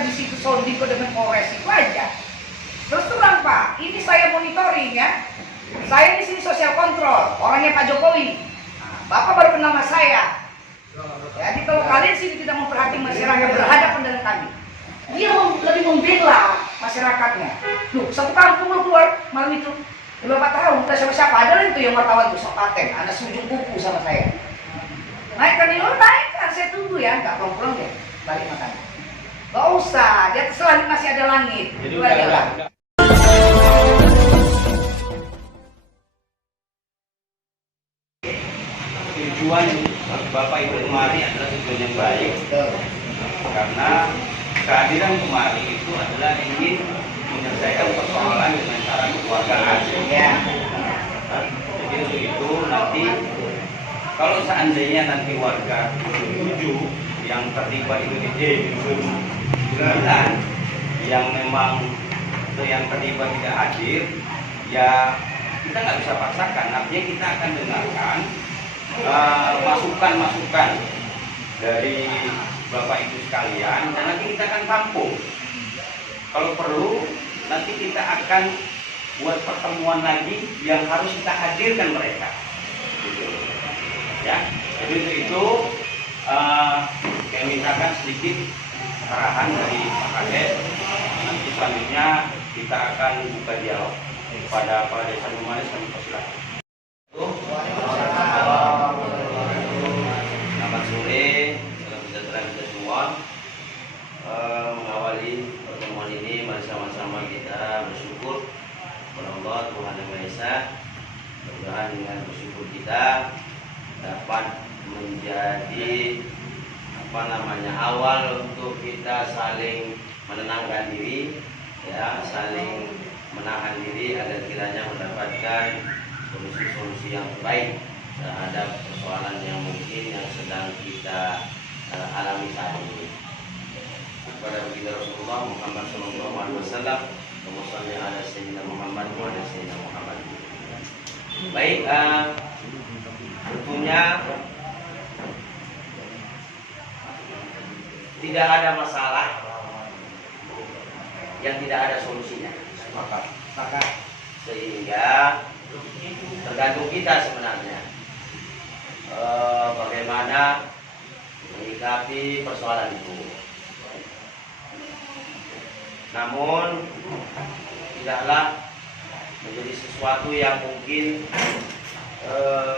kita di situ sounding dengan Polres itu aja. Terus terang Pak, ini saya monitoring ya. Saya di sini sosial kontrol, orangnya Pak Jokowi. Nah, Bapak baru kenal sama saya. Jadi kalau kalian sini tidak memperhatikan masyarakat berhadapan dengan kami, dia lebih membela masyarakatnya. Loh, satu kampung lo keluar malam itu. Bapak tahu, bukan siapa-siapa, ada itu yang wartawan tuh, sok paten, ada sujung kuku sama saya. Naikkan ini, naikkan, saya tunggu ya, nggak pulang-pulang deh, balik makan. Gak usah, di atas langit masih ada langit. Jadi itu aja lah. Tujuan Bapak Ibu kemari adalah tujuan yang baik, karena kehadiran kemari itu adalah ingin menyelesaikan persoalan dengan cara kekeluargaan. Ya. Jadi untuk itu nanti kalau seandainya nanti warga 7 yang terlibat itu di dusun 9 yang memang yang terlibat tidak hadir, ya kita nggak bisa paksakan. Artinya kita akan dengarkan masukan-masukan dari Bapak Ibu sekalian, dan nanti kita akan tampung. Kalau perlu nanti kita akan buat pertemuan lagi yang harus kita hadirkan mereka, gitu. Ya, jadi untuk itu saya mintakan sedikit arahan dari Pak Kades. Nanti selanjutnya kita akan buka dialog pada Pak Desa Numanis. Kami persilakan. Selamat sore, salam sejahtera kita semua. Mengawali pertemuan ini, mari sama-sama kita bersyukur kepada Allah Tuhan Yang Maha Esa. Mudah-mudahan dengan bersyukur kita dapat menjadi awal untuk kita saling menenangkan diri, ya, saling menahan diri agar kiranya mendapatkan solusi-solusi yang baik terhadap persoalan yang mungkin yang sedang kita alami saat ini. Kepada baginda Rasulullah Muhammad sallallahu alaihi wasallam, kemudian ada Sayyidina Muhammad wa ada Sayyidina Muhammad. Baik, tentunya tidak ada masalah yang tidak ada solusinya. Maka sehingga tergantung kita sebenarnya bagaimana menyikapi persoalan itu. Namun tidaklah menjadi sesuatu yang mungkin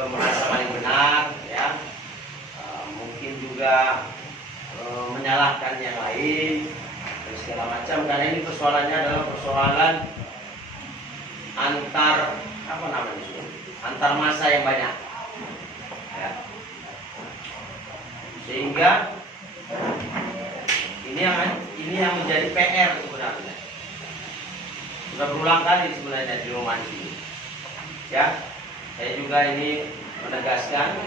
merasa paling benar, ya, mungkin juga menyalahkan yang lain dan segala macam, karena ini persoalannya adalah persoalan antar masa yang banyak, ya. Sehingga ini yang menjadi PR sebenarnya. Sudah berulang kali sebenarnya di rumah ini, ya. Saya juga ini menegaskan,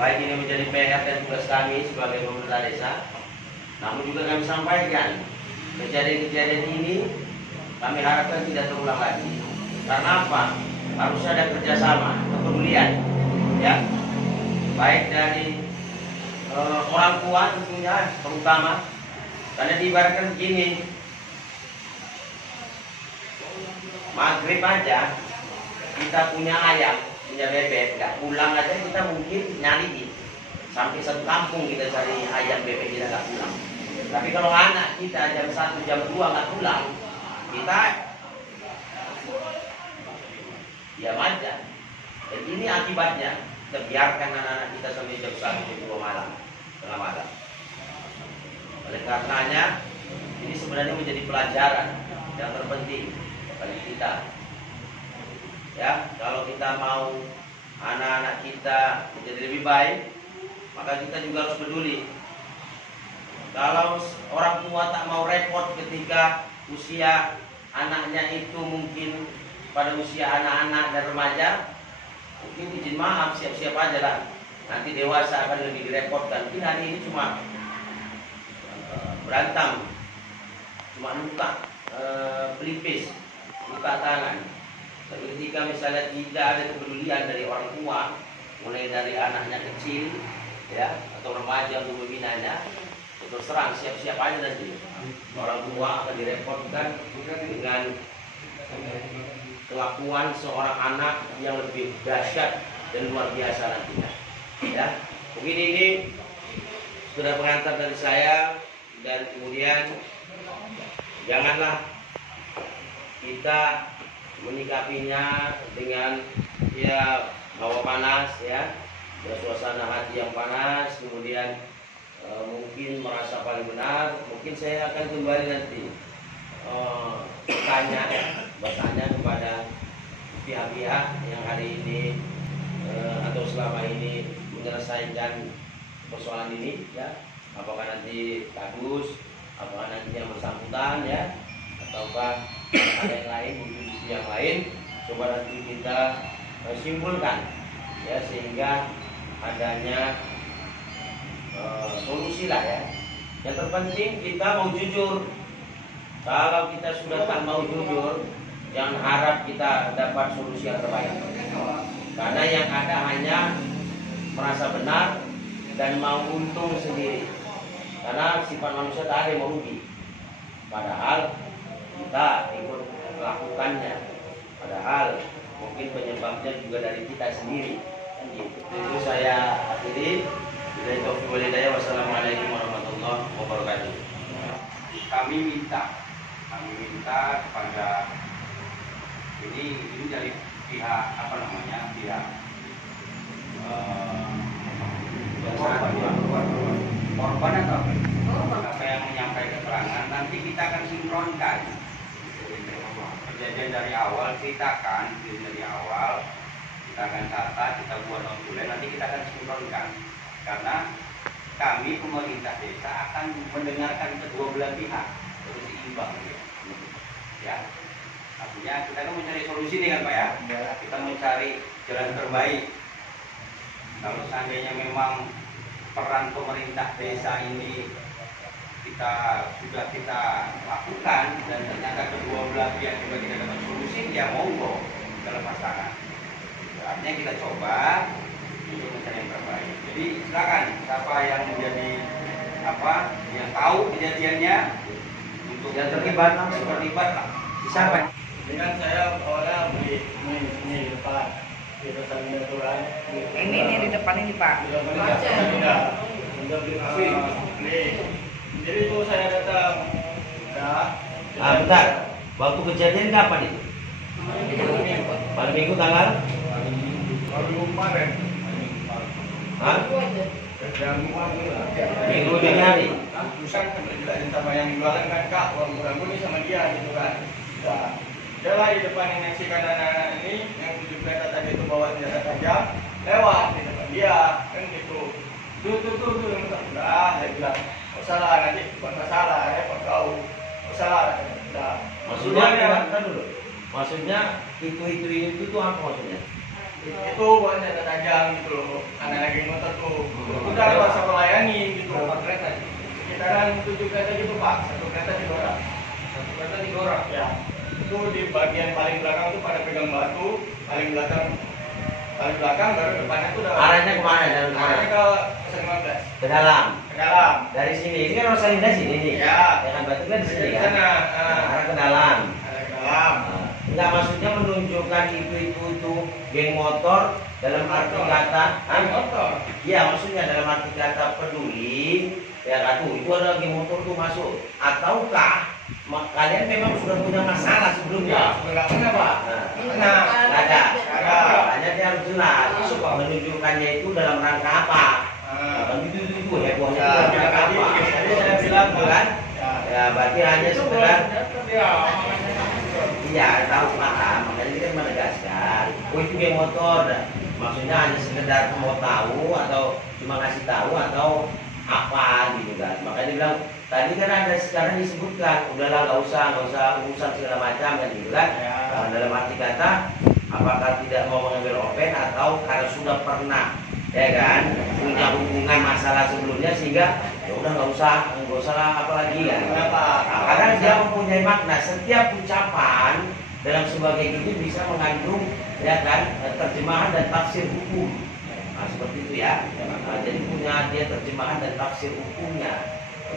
baik ini menjadi PR dan tugas kami sebagai pemerintah desa, namun juga kami sampaikan kejadian-kejadian ini kami harapkan tidak terulang lagi. Karena apa? Harus ada kerjasama, kepedulian, ya, baik dari orang tua tentunya terutama, karena diibaratkan begini, maghrib aja kita punya ayam, punya bebek, nggak pulang aja kita mungkin nyari sampai satu kampung kita cari ayam bebek, kita nggak pulang. Tapi kalau anak kita jam 1 jam 2 nggak pulang, kita diam aja. Dan ini akibatnya kita biarkan anak-anak kita sampai jam 1 jam 2 malam, tengah malam. Oleh karenanya ini sebenarnya menjadi pelajaran yang terpenting bagi kita. Ya, kalau kita mau anak-anak kita menjadi lebih baik, maka kita juga harus peduli. Kalau orang tua tak mau repot ketika usia anaknya itu mungkin pada usia anak-anak dan remaja, mungkin izin maaf, siap-siap aja lah. Nanti dewasa akan lebih direpotkan. Mungkin hari ini cuma berantem, cuma luka pelipis, luka tangan. Tapi ketika misalnya tidak ada kepedulian dari orang tua, mulai dari anaknya kecil, ya, atau remaja untuk membinanya, terus terang siap-siap aja nanti. Orang tua akan direpotkan dengan kelakuan seorang anak yang lebih dahsyat dan luar biasa nantinya. Ya, mungkin ini sudah pengantar dari saya, dan kemudian janganlah kita menyikapinya dengan ya hawa panas ya, suasana hati yang panas, kemudian mungkin merasa paling benar. Mungkin saya akan kembali nanti bertanya kepada pihak-pihak yang hari ini atau selama ini menyelesaikan persoalan ini ya, apakah nanti Agus, apakah nanti yang bersangkutan ya, ataukah ada yang lain, institusi yang lain. Coba nanti kita simpulkan ya, sehingga adanya solusi lah ya. Yang terpenting kita mau jujur. Kalau kita sudah tak mau jujur, jangan harap kita dapat solusi yang terbaik. Karena yang ada hanya merasa benar dan mau untung sendiri. Karena sifat manusia tak ada yang mau rugi. Padahal kita ikut melakukannya. Padahal mungkin penyebabnya juga dari kita sendiri. Itu saya akhiri. Wassalamualaikum warahmatullahi wabarakatuh. Kami minta kepada ini dari pihak pihak korban atau apa yang menyampaikan keterangan, nanti kita akan sinkronkan kejadian dari awal, kita akan catat, kita buat notulen, nanti kita akan sinkronkan, karena kami pemerintah desa akan mendengarkan kedua belah pihak, terus seimbang ya. Artinya kita kan mencari solusi nih kan Pak ya. Kita mencari jalan terbaik. Kalau seandainya memang peran pemerintah desa ini sudah kita lakukan dan ternyata kedua belah pihak juga tidak dapat solusi, ya monggo kita lepaskan. Artinya kita coba untuk mencari yang terbaik. Jadi silakan siapa yang menjadi yang tahu kejadiannya untuk yang terlibat lah. siapa? Dengan saya awalnya ini depan kita saling aturan. Ini di depan ini Pak. Jadi itu saya datang. Bentar. Waktu kejadian kapan itu? Malam minggu tanggal? Minggu kemarin. Hah? Minggu dini hari. Urusan dijelasin sama yang jualan kan Kak, uang kurang ini sama dia gitu kan. Dia lah di depan yang menyaksikan anak-anak ini yang 7 kereta tadi itu bawa senjata tajam lewat di depan dia kan gitu. Tuh udah, dia bilang kok salah nanti bukan masalah ya kok tahu kok salah udah. Maksudnya itu apa maksudnya? Itu bukan senjata tajam gitu loh, anak lagi motor tuh udah masa melayani gitu. Sekitaran 7 kereta gitu Pak, 1 kereta digorok ya. Itu di bagian paling belakang tuh pada pegang batu, paling belakang baru depannya tuh udah Arahnya kemana? arahnya ke 15 Ke dalam. ke dalam Dari sini. Ini kan Rosalinda sini nih. ya Jangan batu kan di sini di kan. sana Arah ke dalam. arah ke dalam Enggak, maksudnya menunjukkan itu geng motor dalam arti kata. motor Iya, maksudnya dalam arti kata peduli. Ya kan, itu ada geng motor tuh masuk. Ataukah kalian memang sudah punya masalah sebelumnya? enggak pernah Pak. Nah, ada. Ada. Hanya dia harus jelas. Menunjukkannya itu dalam rangka apa? Itu hebohnya itu dalam rangka apa? Tadi saya bilang kan, ya berarti hanya sekedar. Iya, tahu paham. Makanya ini kan menegaskan. Oh itu geng motor. Maksudnya hanya sekedar mau tahu atau cuma ngasih tahu atau apa gitu kan. Makanya dia bilang tadi kan ada sekarang disebutkan udahlah nggak usah urusan segala macam kan gitu kan. Dalam arti kata apakah tidak mau mengambil open atau karena sudah pernah ya kan punya hubungan masalah sebelumnya sehingga ya udah nggak usah apa lagi kan. Karena dia mempunyai makna setiap ucapan dalam sebuah kayak gitu bisa mengandung ya kan terjemahan dan tafsir hukum. Nah, seperti itu ya. Jadi punya dia terjemahan dan tafsir hukumnya.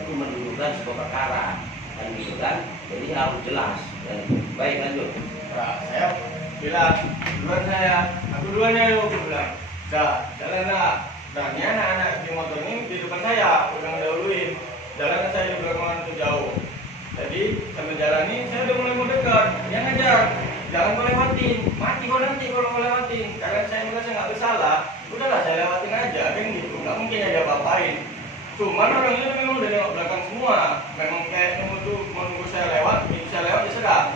untuk mendudukkan sebuah perkara, kan gitu kan? Jadi harus jelas. Dan baik lanjut. Nah, saya bilang duluan saya, aku duluan ya aku bilang, jalan lah. Dan ini anak-anak di motor ini di depan saya, udah ngedahuluin. Jalan saya di belakang itu jauh. Jadi sambil jalan ini saya udah mulai mau dekat. Dia ngajar, jangan kau lewatin, mati kau nanti kalau kau lewatin. Karena saya merasa nggak bersalah, udahlah saya lewatin aja, kan gitu. Nggak mungkin ada apa-apain. Cuman orang ini memang udah nengok belakang semua. Memang kayak menunggu saya lewat, begitu saya lewat diserang.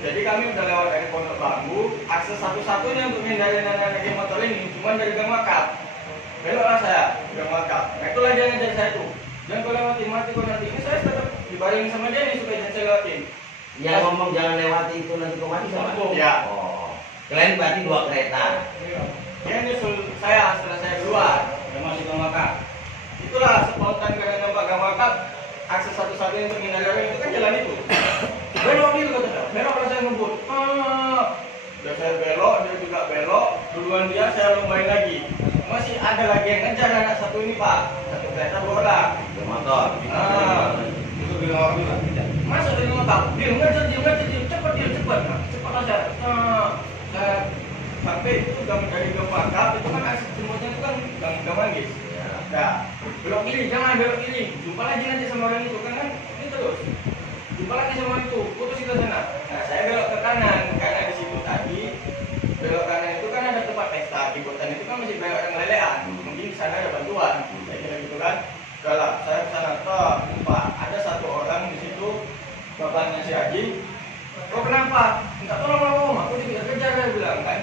Jadi kami udah lewat dari Pondok Bambu, akses satu-satunya untuk menghindari anak-anak geng motor ini cuma dari Gang Wakaf. Beloklah saya, Gang Wakaf. Nah itulah dia ngajar saya tuh. Jangan kau lewatin, mati kau nanti. Ini saya tetap dibarengin sama dia nih supaya jangan saya lewatin. Yang ngomong jangan lewati itu nanti kau mati sama. Ya. Oh. Kalian berarti 2 kereta. Dia nyusul saya setelah saya keluar. Yang masih Gang Wakaf. Itulah spontan karena nampak Gang Wakaf. Akses satu-satunya untuk menghindari orang itu kan jalan itu. Belok gitu kata, belok kalau saya ngebut. Udah saya belok, dia juga belok. Duluan dia saya lombain lagi. Masih ada lagi yang ngejar anak satu ini pak. Satu kereta 2 orang. Ke motor. Itu bilang orang juga tidak. Masuk dari motor. Dia ngejar, cepat dia cepat. Nah, cepatlah saya. Saya sampai itu dari Gang Wakaf itu kan akses semuanya itu kan Gang Manggis. Nah, belok kiri, jangan belok kiri. Jumpa lagi nanti sama orang itu kan ini terus. Jumpa lagi sama orang itu, putus kita sana. Nah, saya belok ke kanan karena di situ tadi belok kanan itu kan ada tempat pesta di Botan itu kan masih banyak orang lelean. Mungkin di sana ada bantuan. Saya kira gitu kan. Kalau saya ke sana toh, jumpa ada satu orang di situ bapaknya si Haji. Oh kenapa? Minta tolong om, aku dikejar-kejar dia bilang kan.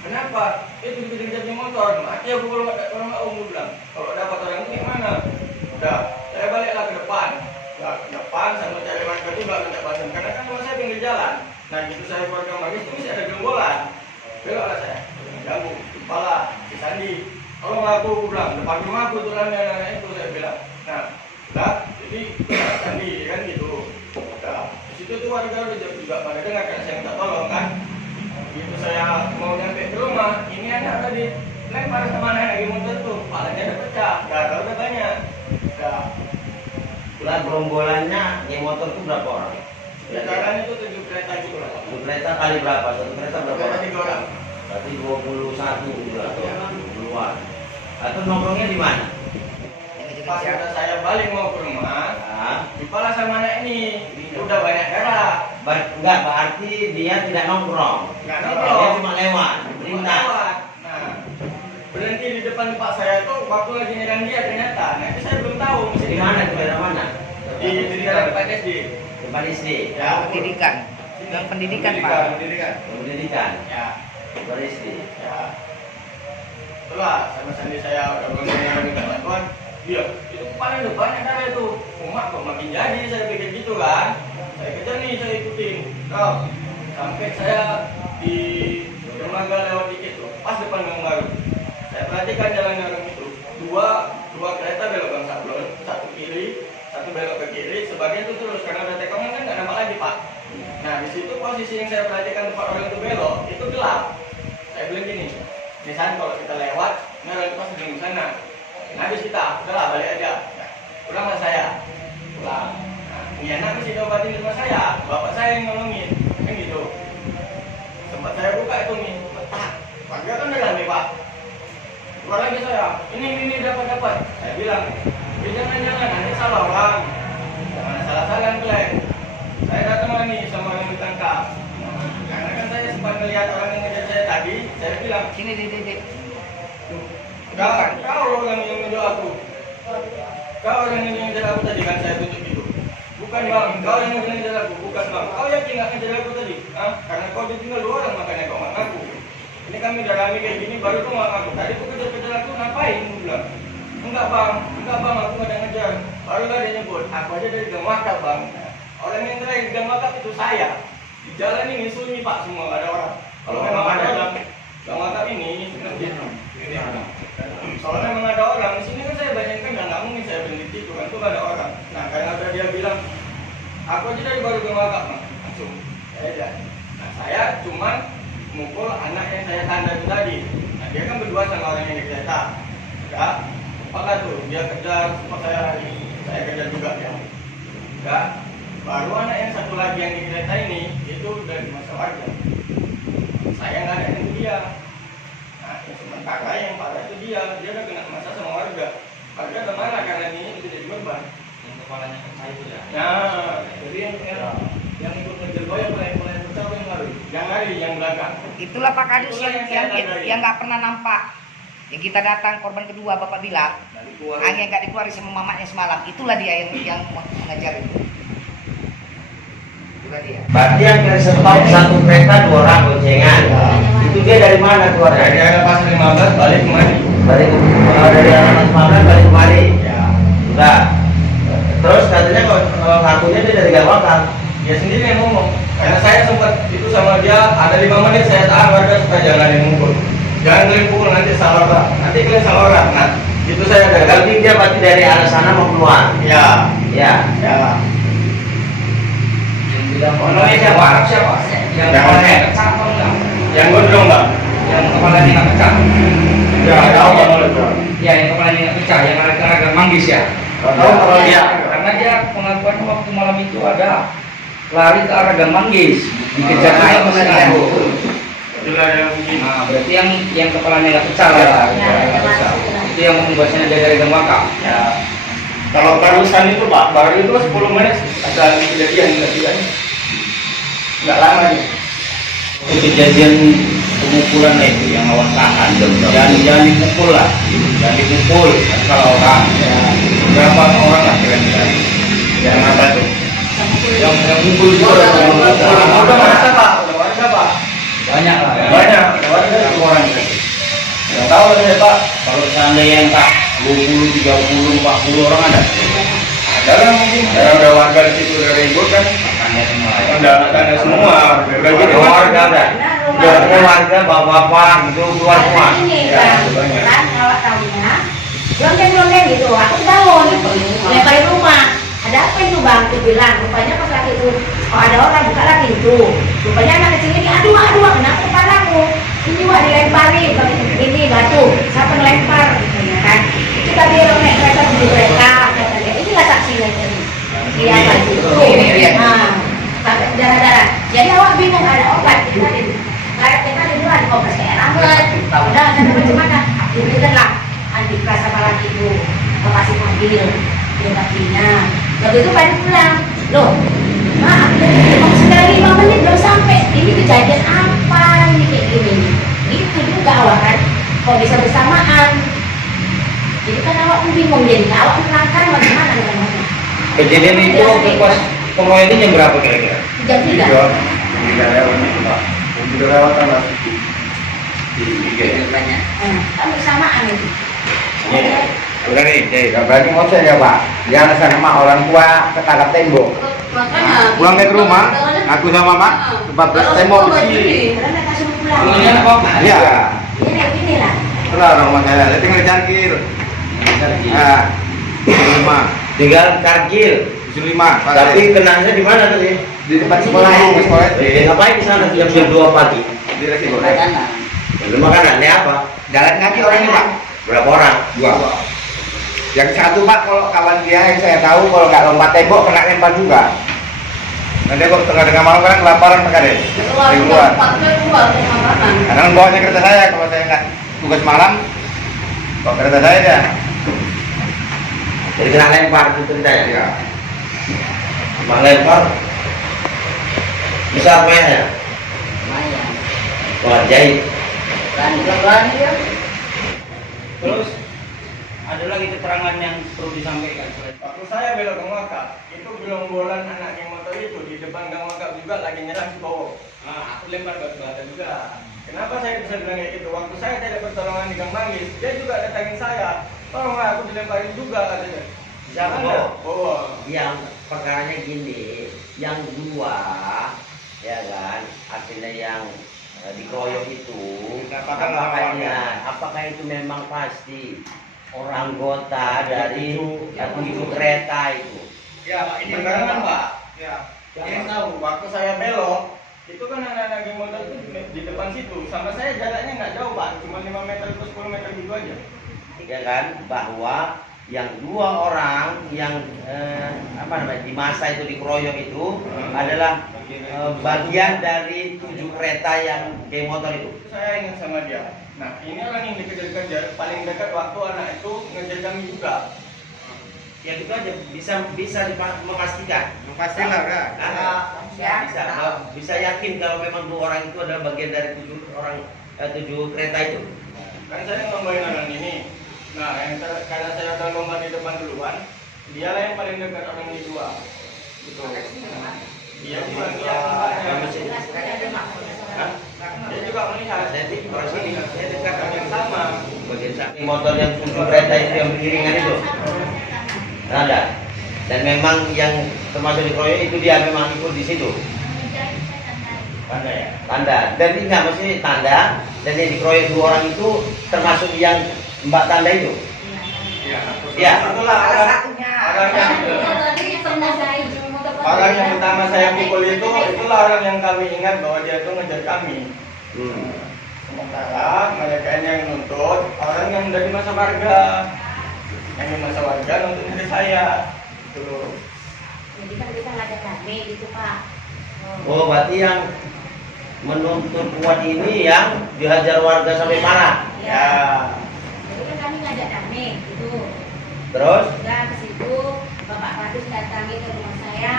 Kenapa? Itu dikejar-kejar di motor. Mati aku kalau nggak tolong om bilang. Kalau dapat orang itu gimana? Udah, saya baliklah ke depan. Ke depan sama cari market itu nggak minta pasang. Karena kan rumah saya pinggir jalan. Nah gitu saya keluar Gang Manggis itu masih ada genggolan. Beloklah saya. Ganggu. Kepala. Si Sandi. Tolong aku bilang. Depan rumah aku tuh anak-anak itu saya bilang. Nah, udah. Jadi Sandi kan gitu. Udah. Di situ tuh warga udah juga pada dengar kan saya minta tolong kan. Gitu saya mau nyampe ke rumah, ini anak tadi lempar sama anak lagi motor tuh, kepalanya udah pecah, darah udah banyak. Udah. Lah gerombolannya yang motor itu berapa orang? Sekarang itu 7 kereta gitu lah. 1 kereta kali berapa? 1 kereta berapa Kereta orang? 3 orang. Berarti 21 gitu lah. Ya. 20-an. Atau nongkrongnya di mana? Pas udah saya balik mau ke rumah, Nah, jumpalah sama anak ini, udah banyak darah. enggak berarti dia tidak nongkrong. Nggak Dia nongkrong. cuma lewat, perintah. Lewat. Nah, berhenti di depan tempat saya tuh waktu lagi nyerang dia ternyata. Nah itu saya belum tahu. Mesti Di mana? Di daerah mana? Di daerah depan SD. Depan SD. Ya. Pendidikan. Gang pendidikan pak. Pendidikan. Ya. Depan SD. Ya. Itulah sama Sandi saya udah berusaha minta bantuan. Iya, itu kepala udah banyak darah itu. Umat kok makin jadi saya pikir gitu kan. Saya kejar nih, saya ikutin. Sampai saya di dermaga lewat dikit tuh, pas depan Gang Baru. Saya perhatikan jalan orang itu. Dua kereta belok Gang Sablon, satu kiri, satu belok ke kiri, sebagian itu terus karena ada tekongan kan nggak nampak lagi pak. Nah di situ posisi yang saya perhatikan tempat orang itu belok itu gelap. Saya bilang gini, misalnya kalau kita lewat, merah itu pasti di sana. Habis kita, udahlah balik aja. Pulanglah saya, pulang. Nah, ini anak mesti diobatin di rumah saya, bapak saya yang nolongin, kan gitu. Sempat saya buka itu nih, petak. Warga kan dalam nih pak. Keluar lagi saya, ini dapat. Saya bilang, jangan, nanti salah orang. Jangan salah-salah klaim. Saya datang lagi sama orang yang ditangkap. Karena kan saya sempat melihat orang yang ngejar saya tadi, saya bilang, Sini Dede. Kau orang yang ngejar aku. Kau orang yang ngejar aku tadi kan saya tunjuk itu. Bukan bang, kau yang ngejar aku, bukan bang. Kau yakin nggak ngejar aku tadi? Karena kau ditinggal 2 orang makanya kau ngaku. Ini kami udah rame kayak gini baru kau ngaku. Tadi kau kejar aku ngapain? Aku bilang. Enggak bang, aku nggak ada ngejar. Barulah dia nyebut, aku aja dari Gang Wakaf bang. Orang yang terakhir di Gang Wakaf itu saya. Di jalan ini sunyi pak, semua nggak ada orang. Kalau memang ada orang Gang Wakaf ini, soalnya memang ada orang di sini kan saya bayangkan nggak mungkin saya berhenti itu kan, itu nggak ada orang. Nah karena ada dia bilang, aku aja dari baru Gang Wakaf langsung saya aja. Nah saya cuman mukul anak yang saya tanda itu tadi. Nah dia kan berdua sama orang yang di kereta. Ya, apakah tuh dia kejar, sempat saya saya kerja juga ya. Enggak, baru anak yang satu lagi yang di kereta ini itu dari masa warga. Saya nggak ada yang dia. Nah, yang sementara yang parah itu dia udah kena masa sama warga. Warga kemana karena ini itu jadi beban. Yang kepalanya pecah itu ya. Nah, Jadi yang ikut ngejar gue yang mulai pecah yang lari. yang lari yang belakang. Itulah Pak Kadus Itulah yang yang saya tandai. yang nggak pernah nampak. Yang kita datang korban kedua Bapak bilang, Dari keluar. angin nggak dikeluarin sama mamanya semalam. Itulah dia yang mengejar itu. Itulah dia. Berarti yang dari stop satu kereta 2 orang boncengan. Itu dia dari mana Dari keluarnya? ada pas 15 balik kemari. Balik dari anak Semarang balik kemari. Ya, Sudah. Terus katanya kalau ngakunya dia dari Gawakal. dia sendiri yang ngomong. Karena saya sempat itu sama dia ada 5 menit saya tahan warga supaya jangan ada yang ngumpul. Jangan kalian pukul nanti salah orang. Nanti kalian salah orang. Nah, itu saya ada. Berarti dia berarti dari arah sana mau keluar. Ya, Ya. ya. Yang bilang Orangnya siapa? Arab siapa? Yang Yang kepalanya pecah apa enggak? Yang gondrong, Mbak. Yang kepalanya nggak pecah. Ya, tahu kalau itu. Ya, yang kepalanya nggak pecah, yang agak manggis ya. Tahu kalau dia. Karena dia pengakuan waktu malam itu ada lari ke arah Gang Manggis, dikejar naik sama dia. Itulah yang begini. Nah, berarti yang kepalanya nggak pecah lah. Itu yang membuatnya dia dari Gang Wakal. Ya. Kalau barusan itu Pak, baru itu 10 menit ada kejadian. Nggak lama nih. Kejadian pemukulan itu yang awak tahan. Jangan dipukul lah. Jangan dipukul. Nanti kalau orang berapa orang lah kira-kira. Yang apa tuh? Yang mukul itu ada Udah warga Pak, udah warga Pak. banyak lah. Banyak, ada warga 10 orang. Nggak tahu saya Pak. Kalau seandainya yang tak 20, 30, 40 orang ada. Ada lah mungkin. Karena udah warga di situ udah ribut kan. Makannya semua. Udah ada semua. Udah gitu Ada warga ada. Udah ada warga bapak-bapak gitu keluar semua. Ini Ya, kan, banyak. kan kalau tahunya lonteng gitu, aku bangun lemparin rumah. Ada apa itu bang? Aku bilang, rupanya pas lagi itu, oh ada orang buka lagi pintu. Rupanya anak kecil ini, aduh, kenapa kepalamu? Ini wah dilemparin, ini batu, siapa ngelempar? Gitu, kan? Itu tadi ronek kereta di mereka, katanya, inilah saksinya tadi. Dia baju itu, sampai darah-darah. Jadi awak bingung ada obat, kayak kita di luar dikompres kayak rambut, udah ada macam-macam. Aku bilang lah, Andika sama lagi itu, mau kasih mobil, dia kakinya. Waktu itu pada pulang, loh, maaf, mau sekali 5 menit belum sampai. Ini kejadian apa ini kayak gini? Itu juga awak kan, kok bisa bersamaan? Jadi kan awak pun bingung jadi awak menerangkan bagaimana namanya. Kejadian itu waktu pas pengelola jam berapa kira-kira? Jam 3. Tidak lewat itu Pak. Tidak lewat tanggal Kan bersamaan itu. Udah nih, berarti mau saya ya Pak. Dia alasan sama orang tua ketangkap tembok. Makanya Pulang ke rumah, aku sama Mak, tempat tembok di sini. karena mereka suruh pulang. Pengennya apa? Iya, Ini kayak gini lah. itulah rumah saya. Saya tinggal cangkir. Nah, rumah, Tinggal kargil. lima. Tapi kenanya di mana tadi? Di depan sekolah ini, sekolah itu. Ngapain di sana jam 2 pagi? Di resiko. Beli makanan, ini apa? Jalan kaki orangnya Pak. Berapa orang? 2. Yang satu Pak, kalau kawan dia yang saya tahu kalau nggak lompat tembok kena lempar juga. Nanti kok tengah-tengah malam kan kelaparan Pak Kades. Keluar. Karena bawanya kereta saya kalau saya nggak tugas malam, bawa kereta saya aja. Jadi kena lempar itu ceritanya. Iya. Bang lempar. Besar ya? Wah, jahit. Terus ada lagi keterangan yang perlu disampaikan. Waktu saya belok ke Waka, itu gerombolan anak geng motor itu di depan Gang Waka juga lagi nyerang si Bowo. Nah, aku lempar batu-bata juga. Kenapa saya bisa bilang kayak gitu? Waktu saya tidak pertolongan di Gang Manggis, dia juga datangin saya. Tolonglah aku dilemparin juga katanya. Siapa, Ada. Bo? Bowo. Yang perkaranya gini, yang dua, ya kan, artinya yang dikeroyok itu, Dikatakan apakah itu memang pasti orang anggota dari itu kereta itu? Ya, ini barengan Pak. Ya. Yang tahu, waktu saya belok, itu kan anak-anak geng motor itu di depan situ. Sama saya jaraknya nggak jauh Pak, cuma 5 meter atau 10 meter gitu aja. Ya kan, bahwa yang 2 orang yang di masa itu dikeroyok itu adalah bagian dari 7 kereta yang geng motor itu. Saya ingat sama dia. Nah, ini orang yang dikejar-kejar paling dekat waktu anak itu ngejar kami juga. Ya itu aja bisa memastikan. Pastilah udah. Bisa yakin kalau memang 2 orang itu adalah bagian dari 7 kereta itu. Kan saya ngomongin orang ini. Nah, karena saya udah lomba di depan duluan, dia lah yang paling dekat orang ini 2. Gitu. Dia juga melihat tempatnya. Hah? Dia juga melihat. Jadi orang sini Saya dekat orang yang sama. bagian samping motor yang 7 kereta itu yang beriringan itu. Ada. Dan memang yang termasuk dikeroyok itu dia memang ikut di situ. Tanda ya. Tanda. Dan ingat masih tanda. Dan yang dikeroyok 2 orang itu termasuk yang Mbak Tanda itu. Ya. Itulah Salah satunya. Orang yang pertama saya pukul itulah orang yang kami ingat bahwa dia itu ngejar kami. Sementara mereka ini yang nuntut orang yang dari masa warga. Yang di masa warga nuntut dari saya. Gitu. Jadi kan kita nggak ada kami gitu Pak. Oh, berarti yang menuntut kuat ini yang dihajar warga sampai parah. Ya. Jadi kan kami ngajak kami gitu. Terus? Udah ke situ Bapak Padus datangi ke rumah saya.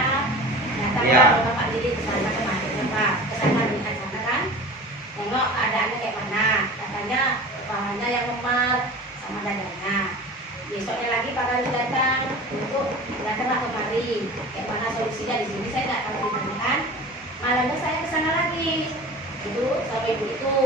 Datang Iya. Bapak Lili ke sana kemarin Pak. Ke sana di sana kan. Tengok keadaannya kayak mana. Katanya kepalanya yang memar sama dadanya. Besoknya lagi Pak Padus datang untuk datanglah kemari. Kayak mana solusinya di sini saya nggak tahu kan. Malamnya saya ke sana lagi. Itu sama ibu itu.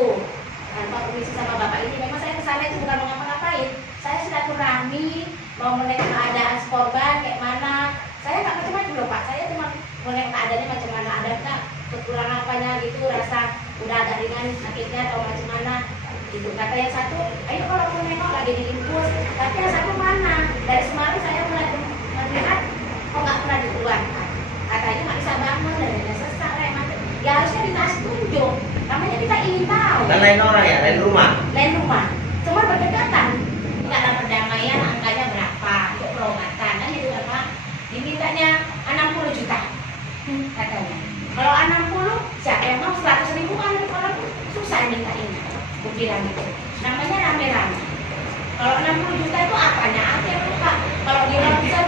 Tanpa permisi sama bapak ini, memang saya kesana itu bukan mau ngapa-ngapain. Saya silaturahmi, mau menengok keadaan korban kayak mana. Saya nggak macam-macam loh Pak, saya cuma menengok keadaannya macam mana, ada nggak kekurangan apanya gitu, rasa udah agak ringan sakitnya atau macam mana gitu. Kata yang satu, ayo kalau mau nengok lagi diinfus, tapi yang satu mana? Dari semalam saya mulai melihat kok nggak pernah dikeluarkan. Katanya nggak bisa bangun, dan sesak kayak macam. Ya harusnya dikasih tunjuk, namanya kita ingin tahu. Dan lain orang ya, lain rumah. Lain rumah, cuma berdekatan. Nggak ada perdamaian, angkanya berapa untuk perobatan kan itu kan Pak. Dimintanya 60 juta katanya. Kalau 60 siapa yang mau 100.000 kan orang susah minta ini. Aku bilang gitu. Namanya rame-rame. Kalau 60 juta itu apanya aja Pak. Kalau di ronsen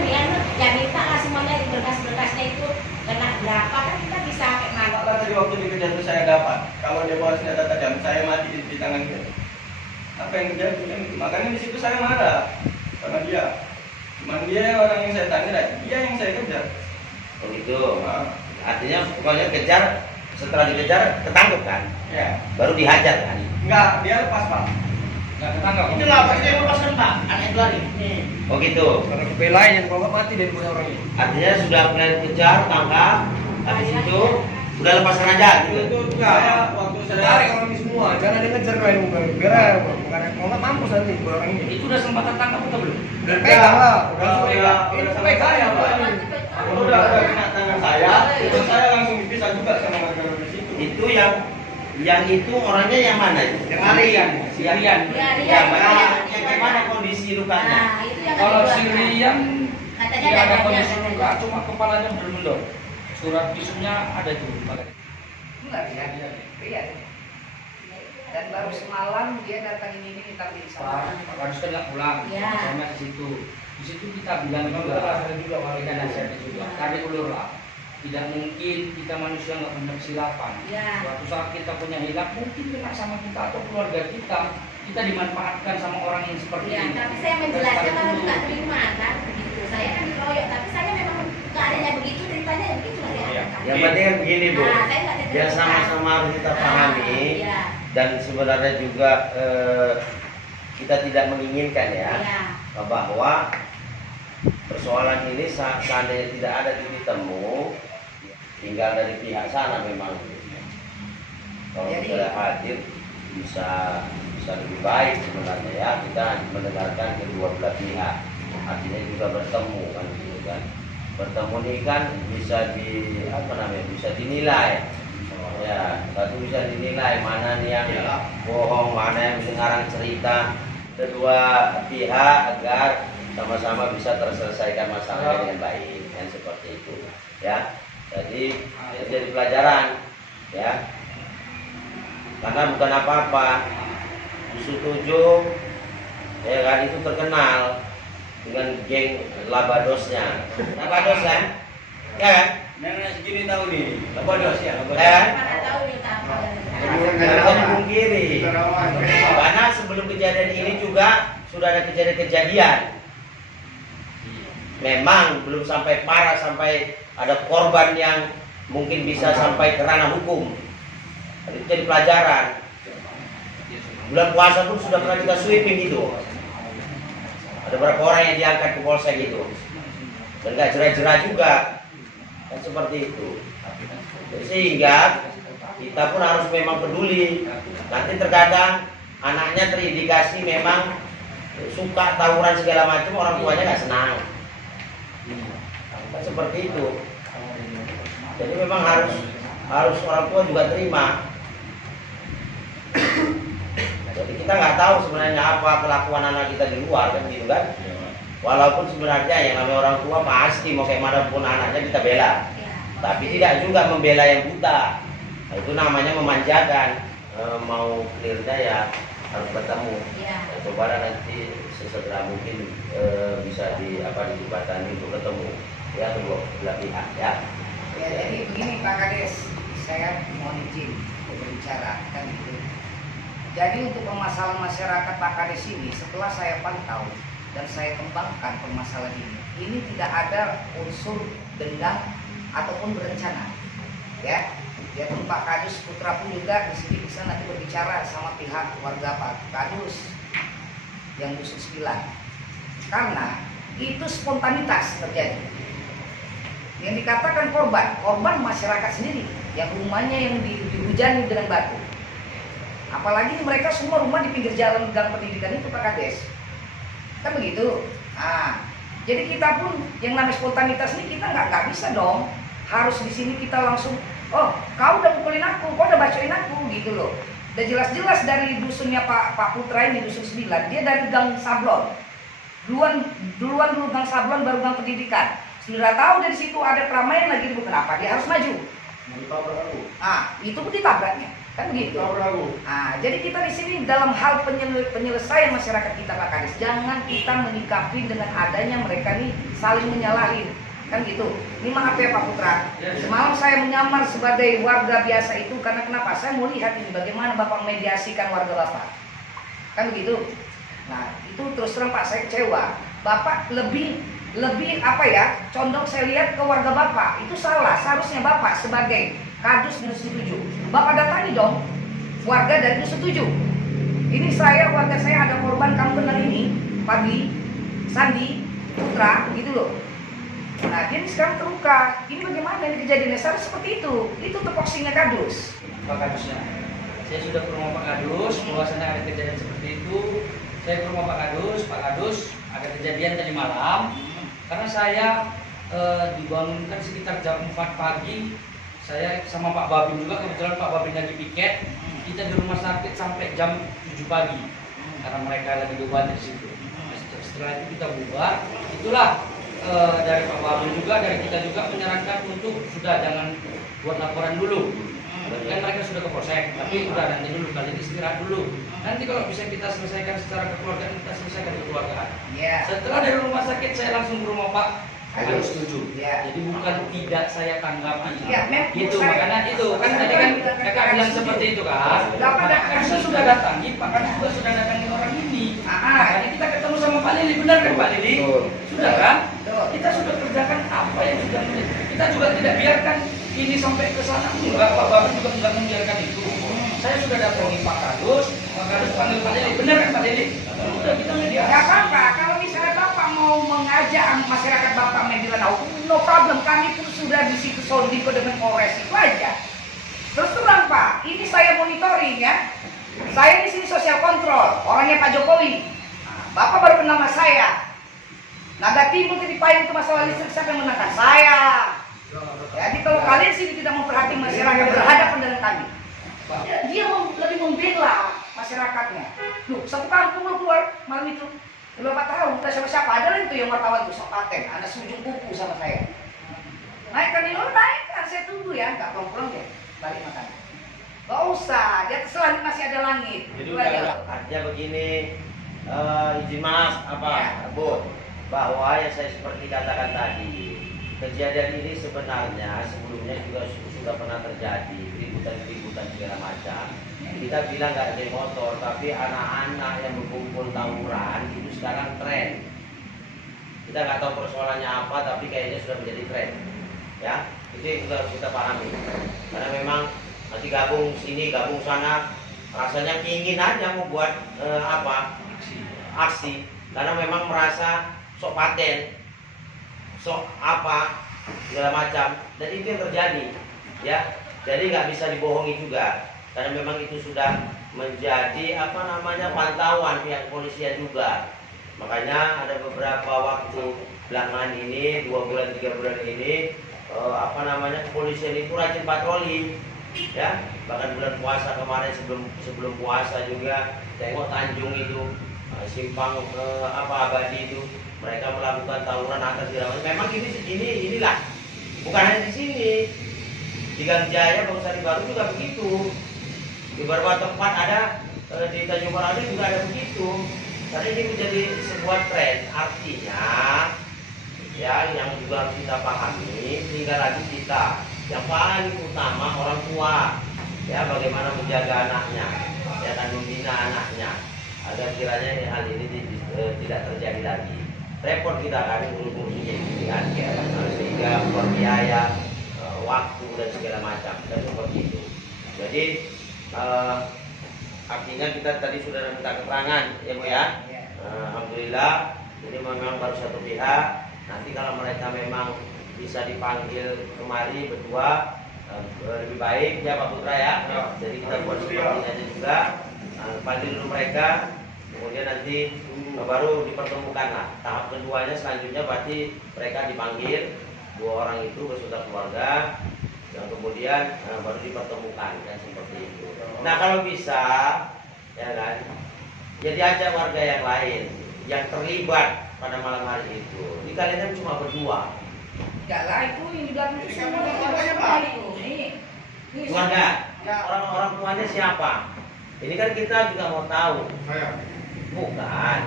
ya minta lah semuanya berkas-berkasnya itu kena berapa kan kita bisa kayak mana. Kalau tadi waktu dikejar itu saya dapat. Kalau dia bawa senjata tajam, saya mati di tangan dia. Apa yang terjadi? Makanya di situ saya marah sama dia. Cuman dia orang yang saya tanya, dia yang saya kejar. Oh gitu. Artinya pokoknya kejar, setelah dikejar ketangkep kan? Ya. Baru dihajar kan? Enggak, dia lepas Pak. Nggak ketangkap. Itulah Pak yang lepaskan Pak. Anak itu lari. Nih. Oh gitu. Karena kebelain yang bawa mati dari dua orang ini. Artinya sudah mulai kejar, tangkap, habis itu udah lepaskan aja gitu. Itu saya waktu saya tarik orang ini semua, jangan dia ngejar lain biar mau nggak mampus nanti dua orang ini. Itu udah sempat tertangkap atau belum? Udah pegang lah, udah pegang. Itu pegang saya Pak. Udah kena tangan saya, itu saya langsung dipisah juga sama warga di situ. Itu yang itu orangnya yang mana itu? Yang Rian. Si Rian. Yang mana? Yang gimana kondisi lukanya? Nah, itu yang Kalau kedua, si Pak. Rian Katanya dia ada dadanya, kondisi dadanya. luka, cuma kepalanya bermendor. Surat visumnya ada itu. Enggak ya, iya. Dan baru semalam dia datang ini minta beli sama. Pak Kadus kan nggak pulang, Iya. sama di situ. Di situ kita bilang juga, kita nasihat juga. Tarik ulur lah. Tidak mungkin kita manusia nggak punya kesilapan. Iya. Suatu saat kita punya hilaf, mungkin kena sama kita atau keluarga kita. Kita dimanfaatkan sama orang yang seperti Ya, ini. tapi saya menjelaskan kalau nggak terima kan begitu. Saya kan dikeroyok, tapi saya memang keadaannya begitu, ceritanya begitu lah ya. Yang penting kan begini Bu, Nah, saya nggak ada yang cerita. sama-sama harus kita pahami Iya. dan sebenarnya juga kita tidak menginginkan ya Iya. bahwa persoalan ini seandainya tidak ada titik temu, tinggal dari pihak sana memang. Kalau Jadi- kita hadir bisa lebih baik sebenarnya ya, kita mendengarkan kedua belah pihak, artinya juga bertemu kan gitu kan. Bertemu ini kan bisa bisa dinilai ya, satu bisa dinilai mana nih yang bohong, mana yang mengarang cerita kedua pihak agar sama-sama bisa terselesaikan masalahnya dengan baik, kan seperti itu ya. Jadi jadi pelajaran ya, karena bukan apa-apa. Dusun 7 ya kan itu terkenal dengan geng Labadosnya. Labados kan? Ya kan? Nenek segini tahu nih, Labados ya. Ya kan? Mana tahu kita apa. Jangan dipungkiri. Karena sebelum kejadian ini juga sudah ada kejadian-kejadian. Memang belum sampai parah, sampai ada korban yang mungkin bisa sampai ke ranah hukum. Itu jadi pelajaran. Bulan puasa pun sudah pernah kita sweeping gitu. Ada beberapa orang yang diangkat ke polsek gitu. Dan gak jerah-jerah juga. Kan seperti itu. Jadi sehingga kita pun harus memang peduli. Nanti terkadang anaknya terindikasi memang suka tawuran segala macam, orang tuanya gak senang. Kan seperti itu. Jadi memang harus orang tua juga terima. Jadi kita nggak tahu sebenarnya apa kelakuan anak kita di luar kan gitu kan. Walaupun sebenarnya yang namanya orang tua pasti mau kayak mana pun anaknya kita bela. Tapi tidak juga membela yang buta. Nah, itu namanya memanjakan. Mau clearnya ya harus bertemu. Ya, coba nanti sesegera mungkin bisa dijembatani untuk ketemu ya kedua belah pihak ya. Ya jadi begini Pak Kades, saya mohon izin berbicara kan gitu. Jadi untuk permasalahan masyarakat Pak Kades ini, setelah saya pantau dan saya kembangkan permasalahan ini tidak ada unsur dendam ataupun berencana. Ya, pun Pak Kadus Putra pun juga di sini bisa nanti berbicara sama pihak warga Pak Kadus yang Dusun 9. Karena itu spontanitas terjadi. Yang dikatakan korban masyarakat sendiri yang rumahnya yang dihujani dengan batu. Apalagi mereka semua rumah di pinggir jalan gang pendidikan itu Pak Kades. Kan begitu. Nah, jadi kita pun yang namanya spontanitas ini kita nggak bisa dong. Harus di sini kita langsung, oh kau udah pukulin aku, kau udah bacoin aku gitu loh. Udah jelas-jelas dari dusunnya Pak Putra ini dusun 9, dia dari gang Sablon. Duluan gang Sablon baru gang pendidikan. Sudah tahu dari situ ada keramaian lagi ribut, kenapa dia harus maju? Ah, itu pun ditabraknya. Kan begitu. Nah, jadi kita di sini dalam hal penyelesaian masyarakat kita Pak Kades, jangan kita menyikapi dengan adanya mereka nih saling menyalahin. Kan gitu. Ini maaf ya Pak Putra. Semalam saya menyamar sebagai warga biasa itu karena kenapa? Saya mau lihat ini bagaimana Bapak mediasikan warga Bapak. Kan begitu. Nah, itu terus terang Pak saya kecewa. Bapak lebih condong saya lihat ke warga Bapak. Itu salah. Seharusnya Bapak sebagai Kadus Dusun 7, Bapak datangi dong warga dari Dusun 7. Ini warga saya ada korban, kamu kenal ini Pagi, Sandi, Putra gitu loh. Nah dia sekarang terluka. Ini bagaimana ini kejadiannya? Seharusnya seperti itu. Itu tupoksinya Kadus. Pak Kadusnya, saya sudah ke rumah Pak Kadus, bahwasannya ada kejadian seperti itu. Saya ke rumah Pak Kadus ada kejadian tadi malam. Karena saya dibangunkan sekitar jam 4 pagi. Saya sama Pak Babin juga, kebetulan Pak Babin lagi piket. Kita di rumah sakit sampai jam 7 pagi karena mereka lagi beban di situ. Setelah itu kita bubar. Itulah dari Pak Babin juga, dari kita juga menyarankan untuk sudah jangan buat laporan dulu. Kan mereka sudah ke polsek, tapi udah nanti dulu, kali ini istirahat dulu. Nanti kalau bisa kita selesaikan secara kekeluargaan, kita selesaikan kekeluargaan. Setelah dari rumah sakit saya langsung ke rumah Pak. Harus setuju. Jadi bukan tidak saya tanggapi. Gitu makanya itu kan tadi kan kakak bilang seperti itu kan. Kan sudah datangi, Pak kan juga sudah datangi orang ini. Makanya kita ketemu sama Pak Lili, benar kan Pak Lili? Sudah kan? Kita sudah kerjakan apa yang sudah kita juga tidak biarkan ini sampai ke sana. Enggak, Pak Babin juga tidak membiarkan itu. Saya sudah datangi Pak Kadus panggil Pak Lili, benar kan Pak Lili? Sudah kita mediasi. Gak apa-apa, kalau misalnya Bapak mau mengajak masyarakat Bapak mediasi, no problem, kami pun sudah di situ sounding dengan Polres itu aja. Terus terang Pak, ini saya monitoring ya. Saya di sini sosial kontrol, orangnya Pak Jokowi. Bapak baru kenal sama saya. Naga Timur di payung itu masalah listrik, siapa yang menangkan? Saya. Jadi kalau kalian sini tidak memperhatikan masyarakat berhadapan dengan kami, dia lebih membela masyarakatnya. Loh, satu kampung lo keluar malam itu. Belum 4 tahun, bukan sama siapa. Ada itu yang wartawan tuh, sok paten, ada seujung kuku sama saya. Naikkan ini, naikkan, saya tunggu ya, nggak pulang-pulang ya, balik makan. Gak usah, di atas langit masih ada langit. Jadi Itu aja. artinya begini, izin maaf Bu, bahwa yang saya seperti katakan tadi, kejadian ini sebenarnya sebelumnya juga sudah pernah terjadi, keributan segala macam. Kita bilang nggak ada motor, tapi anak-anak yang berkumpul tawuran itu sekarang tren. Kita nggak tahu persoalannya apa, tapi kayaknya sudah menjadi tren. Ya, itu yang harus kita pahami. Karena memang nanti gabung sini, gabung sana, rasanya ingin aja mau buat aksi. Karena memang merasa sok paten, sok apa segala macam. Dan itu yang terjadi, ya. Jadi nggak bisa dibohongi juga. Karena memang itu sudah menjadi pantauan pihak kepolisian juga. Makanya ada beberapa waktu belakangan ini, 2 bulan 3 bulan ini, kepolisian itu rajin patroli, ya. Bahkan bulan puasa kemarin sebelum puasa juga, tengok Tanjung itu, simpang Abadi itu, mereka melakukan tawuran atas segala macam. Memang inilah, bukan hanya di sini, di Gang Jaya, Bangsari Baru juga begitu. Di beberapa tempat ada, di Tanjung Balai juga ada begitu. Karena ini menjadi sebuah tren, artinya ya yang juga harus kita pahami, tinggal lagi kita yang paling utama orang tua, ya bagaimana menjaga anaknya, ya dan membina anaknya agar kiranya hal ini tidak terjadi lagi. Repot kita kan ngurus-ngurusnya ini kan, sehingga biaya, waktu dan segala macam dan seperti itu. Jadi artinya kita tadi sudah minta keterangan ya Bu ya. Alhamdulillah ini memang baru satu pihak. Nanti kalau mereka memang bisa dipanggil kemari berdua lebih baik ya Pak Putra ya. Jadi kita buat seperti ini juga, panggil dulu mereka, kemudian nanti baru dipertemukan lah. Tahap keduanya selanjutnya berarti mereka dipanggil 2 orang itu beserta keluarga, yang kemudian baru dipertemukan kan seperti itu. Nah kalau bisa ya kan, jadi ajak warga yang lain yang terlibat pada malam hari itu. Di kalian kan cuma berdua. Enggak lah, itu yang di belakang itu semua orang itu. Ini Keluarga, orang tuanya siapa? Ini kan kita juga mau tahu. Bukan.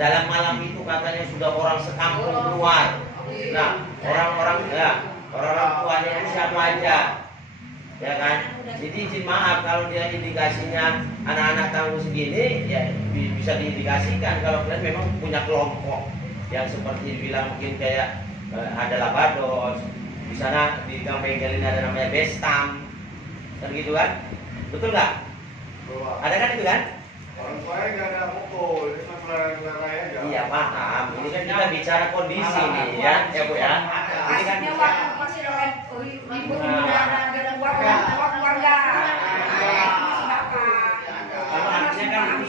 Dalam malam itu katanya sudah orang sekampung keluar. Nah, orang-orang tuanya itu siapa aja? Ya kan? Jadi izin maaf kalau dia indikasinya anak-anak tahun segini, ya bisa diindikasikan kalau kalian memang punya kelompok yang seperti dibilang mungkin kayak ada Labados, di sana di Gang Bengkel ini ada namanya Bestam, kan gitu kan? Betul nggak? Ada kan itu kan? Orang tuanya nggak ada mukul, ini masalah aja. Iya paham. Ini kan kita bicara kondisi nih ya, ya Bu ya. Ini kan aslinya masih ribut ada keluarga. artinya kan itu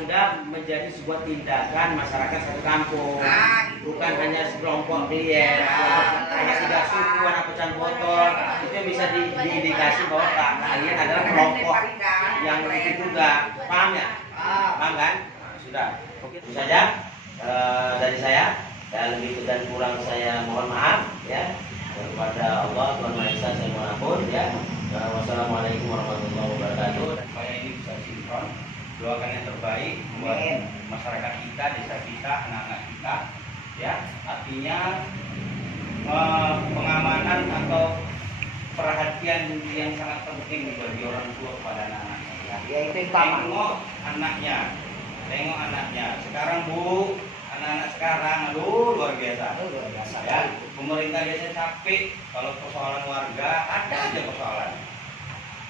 sudah menjadi sebuah tindakan masyarakat satu kampung, bukan hanya sekelompok klien, hanya 3 suku anak pecahan botol. Itu yang bisa diindikasi bahwa kalian adalah kelompok yang itu juga. Paham ya? Paham kan? Nah, sudah. Itu saja dari saya. Dan lebih dan kurang saya mohon maaf ya. Kepada Allah Tuhan Maha Esa saya mohon ampun ya. Wassalamualaikum warahmatullahi wabarakatuh. Dan supaya ini bisa sinkron, doakan yang terbaik buat masyarakat kita, desa kita, anak-anak kita, ya. Artinya pengamanan atau perhatian yang sangat penting bagi orang tua kepada anak-anaknya. Ya itu utama. Tengok anaknya. Sekarang Bu, anak-anak sekarang, aduh luar biasa. Ya, pemerintah biasanya capek kalau persoalan warga, ada aja persoalan.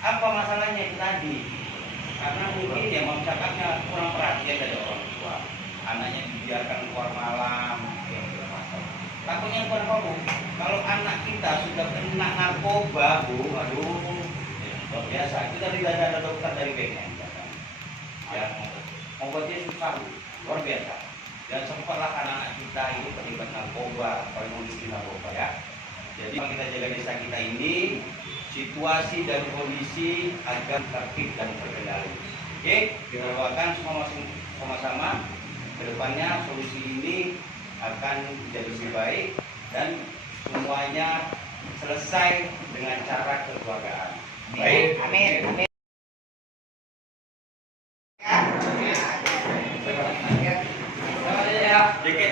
Apa masalahnya itu tadi? Karena mungkin ya masyarakatnya kurang perhatian dari orang tua. Anaknya dibiarkan keluar malam, ya segala macam. Takutnya bukan apa Bu? Kalau anak kita sudah kena narkoba Bu, aduh, luar biasa. Itu tadi ada dokter dari BNN. Ya, obatnya susah Bu, luar biasa. Dan sempatlah anak-anak kita ini terlibat narkoba, paling mungkin narkoba ya. Jadi kita jaga desa kita ini, situasi dan kondisi agar tertib dan terkendali. Oke, kita doakan sama-sama kedepannya solusi ini akan menjadi lebih baik dan semuanya selesai dengan cara kekeluargaan. Baik. Amin. Amin. Ya. Dikit.